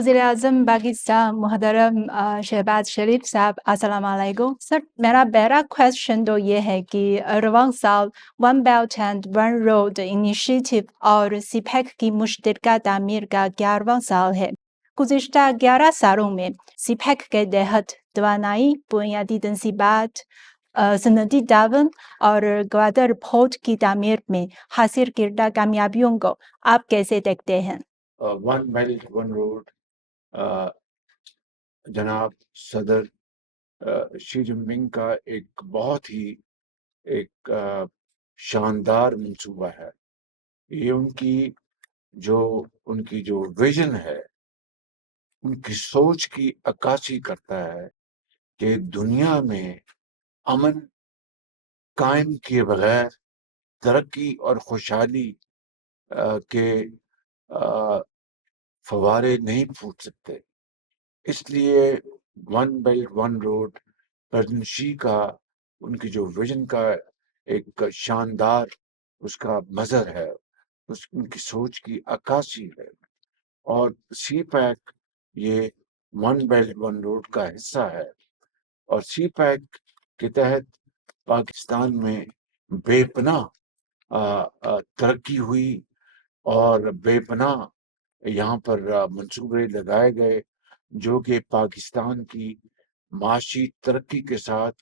وزیر اعظم پاکستان محترم شہباز شریف صاحب السلام علیکم سر. میرا پہلا کوشچن تو یہ ہے کہ رواں سال one belt and one road initiative اور سی پیک کی مشترکہ تعمیر کا 11واں سال ہے. گزشتہ 11 سالوں میں سی پیک کے تحت توانائی، بنیادی تنصیبات، صنعتی تعاون اور گوادر پورٹ کی تعمیر میں حاصل کردہ کامیابیوں کو آپ کیسے دیکھتے ہیں؟ ون بیلٹ ون روڈ جناب صدر شی جن پنگ کا ایک بہت ہی ایک شاندار منصوبہ ہے. یہ ان کی جو ویژن ہے، ان کی سوچ کی عکاسی کرتا ہے کہ دنیا میں امن قائم کیے بغیر ترقی اور خوشحالی کے فوارے نہیں پھوٹ سکتے. اس لیے one belt one road president Xi کا ان کی جو ویژن کا ایک شاندار اس کا مظہر ہے، ان کی سوچ کی عکاسی ہے. اور سی پیک یہ ون بیلٹ ون روڈ کا حصہ ہے. اور سی پیک کے تحت پاکستان میں بے پناہ ترقی ہوئی اور بے پناہ یہاں پر منصوبے لگائے گئے جو کہ پاکستان کی معاشی ترقی کے ساتھ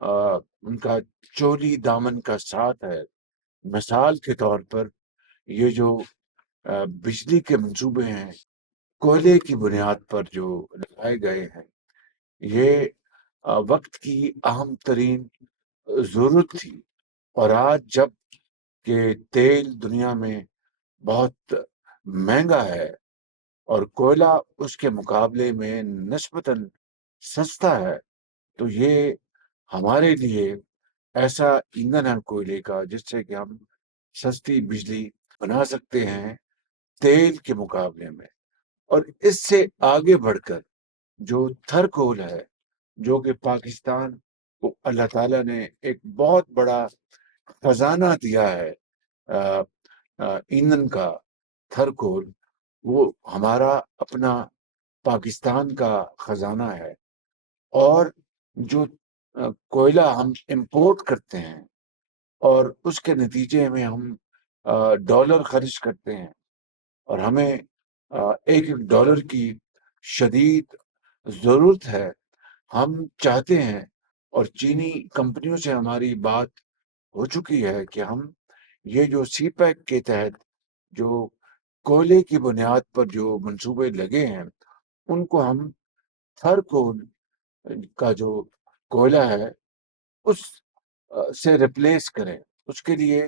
ان کا چولی دامن کا ساتھ ہے. مثال کے طور پر یہ جو بجلی کے منصوبے ہیں کوئلے کی بنیاد پر جو لگائے گئے ہیں، یہ وقت کی اہم ترین ضرورت تھی. اور آج جب کہ تیل دنیا میں بہت مہنگا ہے اور کوئلہ اس کے مقابلے میں نسبتاً سستا ہے، تو یہ ہمارے لیے ایسا ایندھن ہے کوئلے کا جس سے کہ ہم سستی بجلی بنا سکتے ہیں تیل کے مقابلے میں. اور اس سے آگے بڑھ کر جو تھر کول ہے، جو کہ پاکستان کو اللہ تعالیٰ نے ایک بہت بڑا خزانہ دیا ہے ایندھن کا، تھر کول وہ ہمارا اپنا پاکستان کا خزانہ ہے. اور جو کوئلہ ہم امپورٹ کرتے ہیں اور اس کے نتیجے میں ہم ڈالر خرچ کرتے ہیں، اور ہمیں ایک ایک ڈالر کی شدید ضرورت ہے. ہم چاہتے ہیں، اور چینی کمپنیوں سے ہماری بات ہو چکی ہے کہ ہم یہ جو سی پیک کے تحت جو کوئلے کی بنیاد پر جو منصوبے لگے ہیں ان کو ہم تھر کول کا جو کوئلہ ہے اس سے ریپلیس کریں. اس کے لیے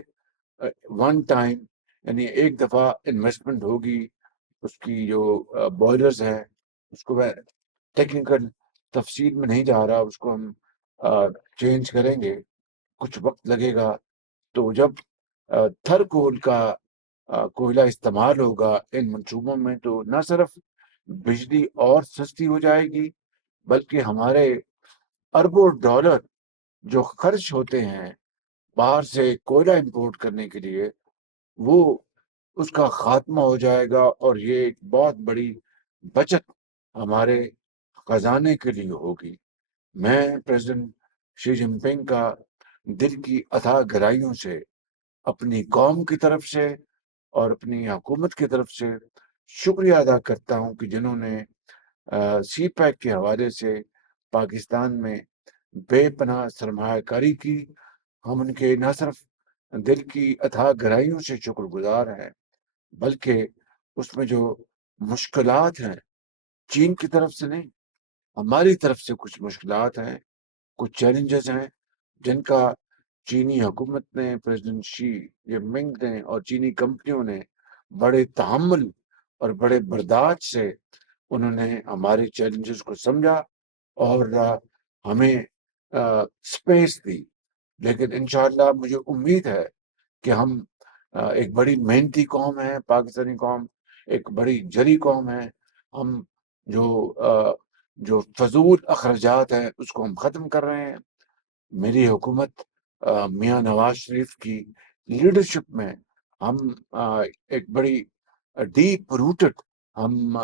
ون ٹائم یعنی ایک دفعہ انویسٹمنٹ ہوگی. اس کی جو بوائلرز ہیں اس کو میں ٹیکنیکل تفصیل میں نہیں جا رہا، اس کو ہم چینج کریں گے، کچھ وقت لگے گا. تو جب تھر کول کا کوئلہ استعمال ہوگا ان منصوبوں میں تو نہ صرف بجلی اور سستی ہو جائے گی بلکہ ہمارے اربوں ڈالر جو خرچ ہوتے ہیں باہر سے کوئلہ امپورٹ کرنے کے لیے وہ اس کا خاتمہ ہو جائے گا. اور یہ ایک بہت بڑی بچت ہمارے خزانے کے لیے ہوگی. میں پریزیڈنٹ شی جن پنگ کا دل کی اتھاہ گہرائیوں سے اپنی قوم کی طرف سے اور اپنی حکومت کی طرف سے شکریہ ادا کرتا ہوں کہ جنہوں نے سی پیک کے حوالے سے پاکستان میں بے پناہ سرمایہ کاری کی. ہم ان کے نہ صرف دل کی اتھاہ گہرائیوں سے شکر گزار ہیں بلکہ اس میں جو مشکلات ہیں چین کی طرف سے نہیں، ہماری طرف سے کچھ مشکلات ہیں، کچھ چیلنجز ہیں جن کا چینی حکومت نے، پریزیڈنٹ شی جن پنگ نے اور چینی کمپنیوں نے بڑے تحمل اور بڑے برداشت سے انہوں نے ہمارے چیلنجز کو سمجھا اور ہمیں سپیس دی. لیکن انشاءاللہ مجھے امید ہے کہ ہم ایک بڑی محنتی قوم ہے، پاکستانی قوم ایک بڑی جری قوم ہے. ہم جو فضول اخراجات ہیں اس کو ہم ختم کر رہے ہیں. میری حکومت میاں نواز شریف کی لیڈرشپ میں ہم ایک بڑی ڈیپ روٹڈ ہم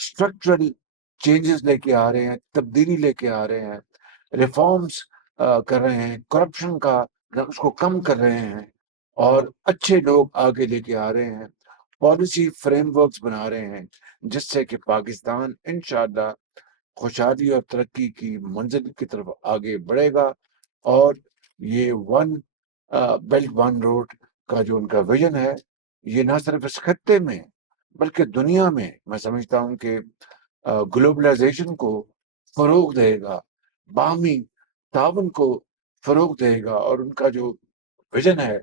اسٹرکچرل چینجز لے کے آ رہے ہیں، تبدیلی لے کے آ رہے ہیں، ریفارمز کر رہے ہیں، کرپشن کا اس کو کم کر رہے ہیں، اور اچھے لوگ آگے لے کے آ رہے ہیں، پالیسی فریم ورکس بنا رہے ہیں، جس سے کہ پاکستان انشاءاللہ خوشحالی اور ترقی کی منزل کی طرف آگے بڑھے گا۔ اور یہ ون بیلٹ ون روڈ کا جو ان کا ویژن ہے، یہ نہ صرف اس خطے میں بلکہ دنیا میں سمجھتا ہوں کہ گلوبلائزیشن کو فروغ دے گا، باہمی تعاون کو فروغ دے گا، اور ان کا جو ویژن ہے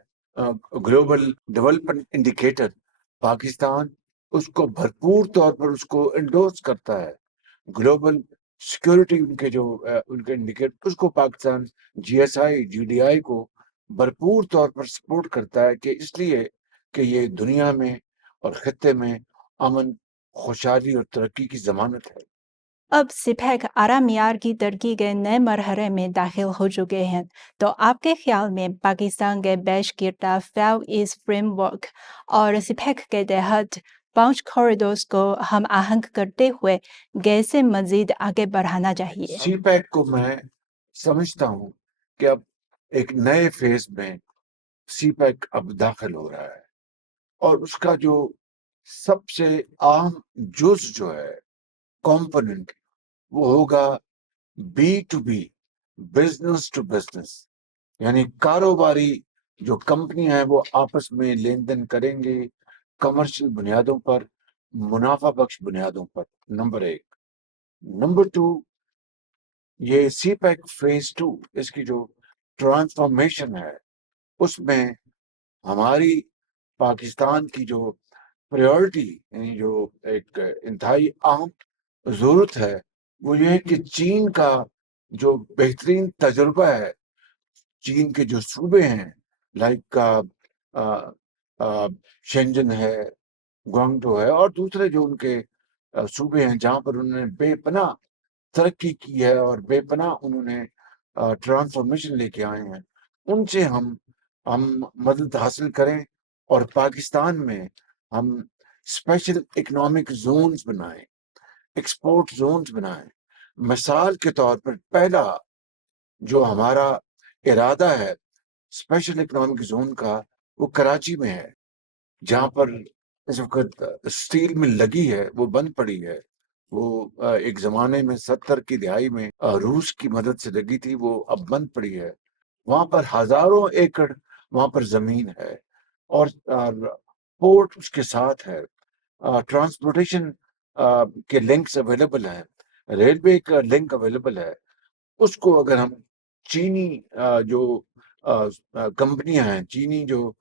گلوبل ڈیولپمنٹ انڈیکیٹر، پاکستان اس کو بھرپور طور پر اس کو انڈورس کرتا ہے۔ گلوبل سیکورٹی ان کے جو ان کے انڈیکیٹر، اس کو Pakistan G S I G D I کو بھرپور طور پر سپورٹ کرتا ہے، کہ اس لیے کہ یہ دنیا میں اور خطے میں امن، خوشحالی اور ترقی کی ضمانت ہے۔ اب سپیک اعلیٰ معیار کی ترقی کے نئے مرحلے میں داخل ہو چکے ہیں، تو آپ کے خیال میں پاکستان کے پیش کردہ 5 ایسٹ فریم ورک اور سپیک کے تحت 5 کوریڈورز کو ہم آہنگ کرتے ہوئے کیسے مزید آگے بڑھانا چاہیے؟ سی پیک کو میں سمجھتا ہوں کہ اب ایک نئے فیز میں سی پیک اب داخل ہو رہا ہے، اور اس کا جو سب سے عام جز جو ہے، کمپوننٹ، وہ ہوگا B to B, business to business, یعنی کاروباری جو کمپنیاں ہیں وہ آپس میں لین دین کریں گے کمرشل بنیادوں پر، منافع بخش بنیادوں پر، نمبر 1۔ نمبر 2، یہ سی پیک فیز 2، اس کی جو ٹرانسفارمیشن ہے، اس میں ہماری پاکستان کی جو پریورٹی، یعنی جو ایک انتہائی اہم ضرورت ہے، وہ یہ ہے کہ چین کا جو بہترین تجربہ ہے، چین کے جو صوبے ہیں لائک شینجن ہے، گوانگڈو ہے، اور دوسرے جو ان کے صوبے ہیں جہاں پر انہوں نے بے پناہ ترقی کی ہے اور بے پناہ انہوں نے ٹرانسفارمیشن لے کے آئے ہیں، ان سے ہم مدد حاصل کریں، اور پاکستان میں ہم اسپیشل اکنامک زونز بنائیں، ایکسپورٹ زونز بنائیں۔ مثال کے طور پر پہلا جو ہمارا ارادہ ہے اسپیشل اکنامک زون کا، وہ کراچی میں ہے، جہاں پر اس وقت اسٹیل مل لگی ہے، وہ بند پڑی ہے۔ وہ ایک زمانے میں 70 کی دہائی میں روس کی مدد سے لگی تھی، وہ اب بند پڑی ہے۔ وہاں پر ہزاروں ایکڑ وہاں پر زمین ہے، اور پورٹ اس کے ساتھ ہے، ٹرانسپورٹیشن کے لنکس اویلیبل ہیں، ریلوے کا لنک اویلیبل ہے۔ اس کو اگر ہم چینی جو کمپنیاں ہیں، چینی جو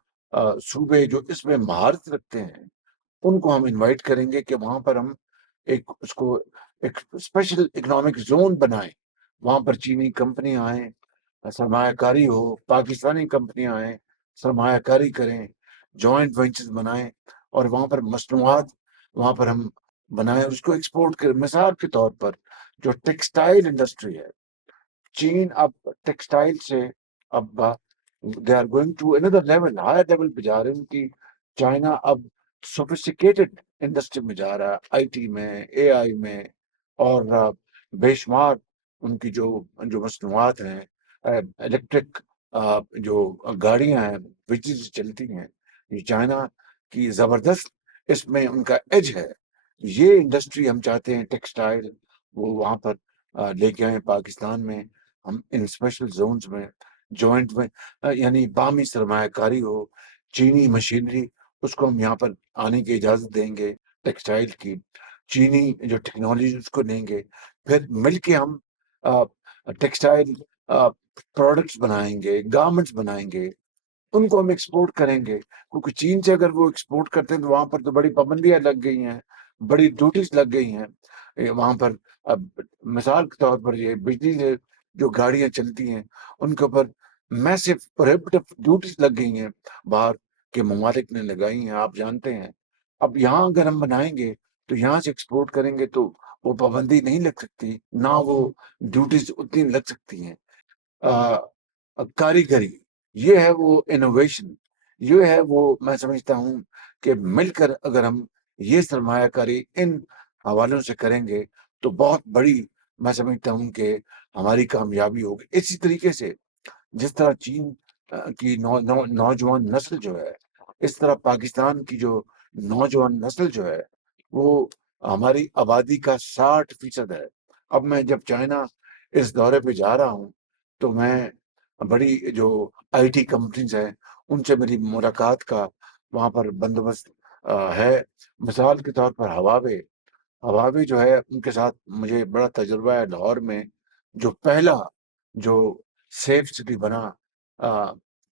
صوبے جو اس میں مہارت رکھتے ہیں، ان کو ہم انوائٹ کریں گے کہ وہاں پر ہم اس کو ایک اسپیشل اکنامک زون بنائیں، وہاں پر چینی کمپنیاں آئیں، سرمایہ کاری ہو، پاکستانی کمپنیاں آئیں، سرمایہ کاری کریں، جوائنٹ وینچرز بنائیں، اور وہاں پر مصنوعات وہاں پر ہم بنائیں، اس کو ایکسپورٹ کریں۔ مثال کے طور پر جو ٹیکسٹائل انڈسٹری ہے، چین اب ٹیکسٹائل سے اب they are going to under level, higher level پہ جا رہے ہیں کہ چائنا اب سوفسٹیکیٹڈ انڈسٹری میں جا رہا ہے، آئی ٹی میں، اے آئی میں، اور بے شمار ان کی جو مصنوعات ہیں، الیکٹرک جو گاڑیاں ہیں بجلی سے چلتی ہیں، یہ چائنا کی زبردست اس میں ان کا ایج ہے۔ یہ انڈسٹری ہم چاہتے ہیں ٹیکسٹائل وہ وہاں پر لے کے آئیں پاکستان میں، ہم ان اسپیشل زونز میں جوائنٹ میں، یعنی باہمی سرمایہ کاری ہو، چینی مشینری اس کو ہم یہاں پر آنے کی اجازت دیں گے، ٹیکسٹائل کی چینی جو ٹیکنالوجی اس کو لیں گے، پھر مل کے ہم ٹیکسٹائل پروڈکٹس بنائیں گے، گارمنٹس بنائیں گے، ان کو ہم ایکسپورٹ کریں گے، کیونکہ چین سے اگر وہ ایکسپورٹ کرتے ہیں تو وہاں پر تو بڑی پابندیاں لگ گئی ہیں، بڑی ڈیوٹیز لگ گئی ہیں وہاں پر۔ اب مثال کے طور پر یہ بجلی سے جو گاڑیاں چلتی ہیں ان کے اوپر میسو پروہیبٹو ڈیوٹیز لگ گئی ہیں، باہر کے ممالک نے لگائی ہیں، آپ جانتے ہیں۔ اب یہاں اگر ہم بنائیں گے تو یہاں سے ایکسپورٹ کریں گے تو وہ پابندی نہیں لگ سکتی، نہ وہ ڈیوٹیز اتنی لگ سکتی ہیں۔ کاریگری، یہ ہے وہ انوویشن، یہ ہے وہ، میں سمجھتا ہوں کہ مل کر اگر ہم یہ سرمایہ کاری ان حوالوں سے کریں گے تو بہت بڑی میں سمجھتا ہوں کہ ہماری کامیابی ہوگی۔ اسی طریقے سے جس طرح چین کی نوجوان نسل جو ہے، اس طرح پاکستان کی جو نوجوان نسل جو ہے وہ ہماری آبادی کا 60% ہے۔ اب میں جب چائنا اس دورے پہ جا رہا ہوں تو میں بڑی جو آئی ٹی کمپنیز ہیں ان سے میری ملاقات کا وہاں پر بندوبست ہے۔ مثال کے طور پر ہواوے جو ہے ان کے ساتھ مجھے بڑا تجربہ ہے لاہور میں، جو پہلا جو سیف سٹی بنا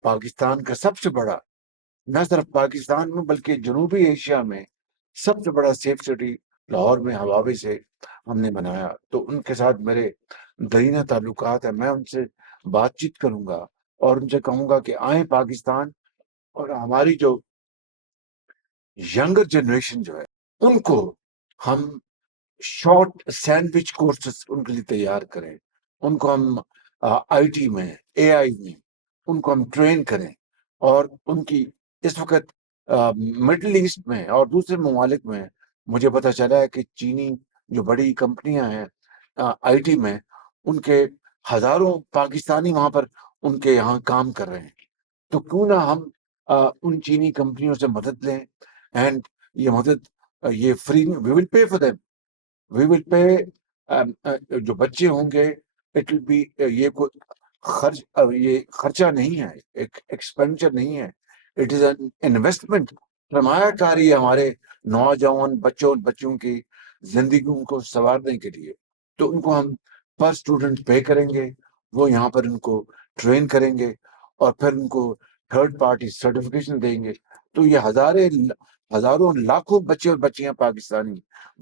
پاکستان کا سب سے بڑا، نہ صرف پاکستان میں بلکہ جنوبی ایشیا میں سب سے بڑا سیف سٹی لاہور میں ہواوے سے ہم نے بنایا۔ تو ان کے ساتھ میرے درینہ تعلقات ہیں، میں ان سے بات چیت کروں گا اور ان سے کہوں گا کہ آئیں پاکستان، اور ہماری جو ینگر جنریشن جو ہے ان کو ہم شارٹ سینڈوچ کورسز ان کے لیے تیار کریں، ان کو ہم آئی ٹی میں، اے آئی میں ان کو ہم ٹرین کریں، اور ان کی اس وقت مڈل ایسٹ میں اور دوسرے ممالک میں مجھے پتہ چلا ہے کہ چینی جو بڑی کمپنیاں ہیں آئی ٹی میں، ان کے ہزاروں پاکستانی وہاں پر ان کے یہاں کام کر رہے ہیں۔ تو کیوں نہ ہم ان چینی کمپنیوں سے مدد لیں، اینڈ یہ مدد یہ free, we will pay for them, we will pay, جو بچے ہوں گے اٹ ول بی، یہ کوئی یہ خرچہ نہیں ہے، ایک ایکسپینڈیچر نہیں ہے، اٹ از این انویسٹمنٹ، سرمایہ کاری ہے ہمارے نوجوان بچوں کی زندگیوں کو سنوارنے کے لیے۔ تو ان کو ہم پر اسٹوڈنٹ پے کریں گے، وہ یہاں پر ان کو ٹرین کریں گے اور پھر ان کو تھرڈ پارٹی سرٹیفکیشن دیں گے۔ تو یہ ہزاروں لاکھوں بچے اور بچیاں پاکستانی،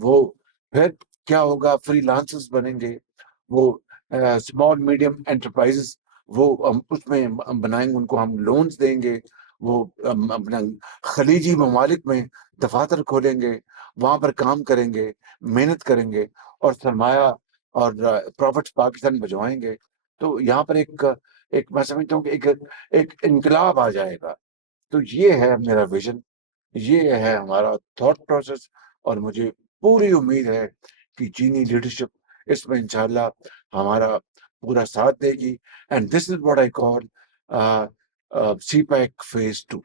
وہ پھر کیا ہوگا، فری لانسرز بنیں گے، وہ اسمال میڈیم انٹرپرائزز وہ اس میں بنائیں گے، ان کو ہم لونز دیں گے، وہ اپنا خلیجی ممالک میں دفاتر کھولیں گے، وہاں پر کام کریں گے، محنت کریں گے اور سرمایہ اور پروفٹس پاکستان بھجوائیں گے۔ تو یہاں پر ایک میں سمجھتا ہوں کہ ایک انقلاب آ جائے گا۔ تو یہ ہے میرا ویژن، یہ ہے ہمارا تھاٹ پروسیس، اور مجھے پوری امید ہے کہ چینی لیڈرشپ اس میں انشاءاللہ ہمارا پورا ساتھ دے گی۔ And this is what I call CPEC phase 2۔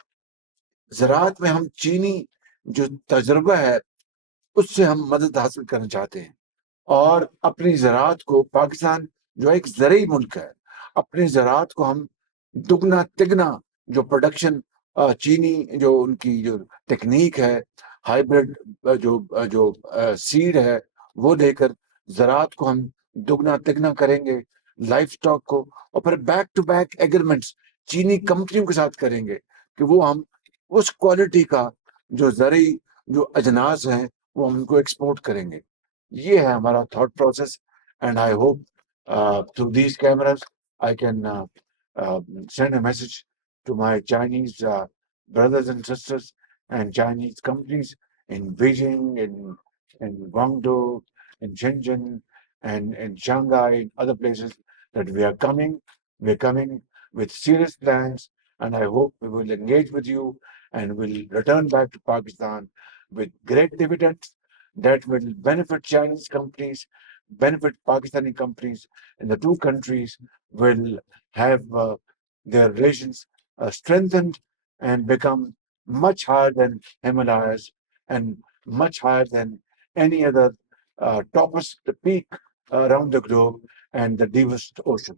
زراعت میں ہم چینی جو تجربہ ہے اس سے ہم مدد حاصل کرنا چاہتے ہیں، اور اپنی زراعت کو، پاکستان جو ایک زرعی ملک ہے، اپنی زراعت کو ہم دگنا تگنا جو پروڈکشن چینی جو ان کی جو ٹیکنیک ہے، ہائیبرڈ جو سیڈ ہے وہ دے کر زراعت کو ہم دگنا تگنا کریں گے، لائف سٹاک کو، اور پھر بیک ٹو بیک ایگریمنٹس چینی کمپنیوں کے ساتھ کریں گے کہ وہ ہم اس کوالٹی کا جو زرعی جو اجناس ہیں وہ ہم ان کو ایکسپورٹ کریں گے۔ یہ ہے ہمارا thought process, and I hope through these cameras I can send a message to my Chinese brothers and sisters and Chinese companies in Beijing, in Guangzhou, in Shenzhen, and in Shanghai, and other places, that we are coming. We're coming with serious plans, and I hope we will engage with you and will return back to Pakistan with great dividends that will benefit Chinese companies, benefit Pakistani companies, and the two countries will have their relations strengthened and become much higher than Himalayas and much higher than any other topest peak around the globe and the deepest ocean.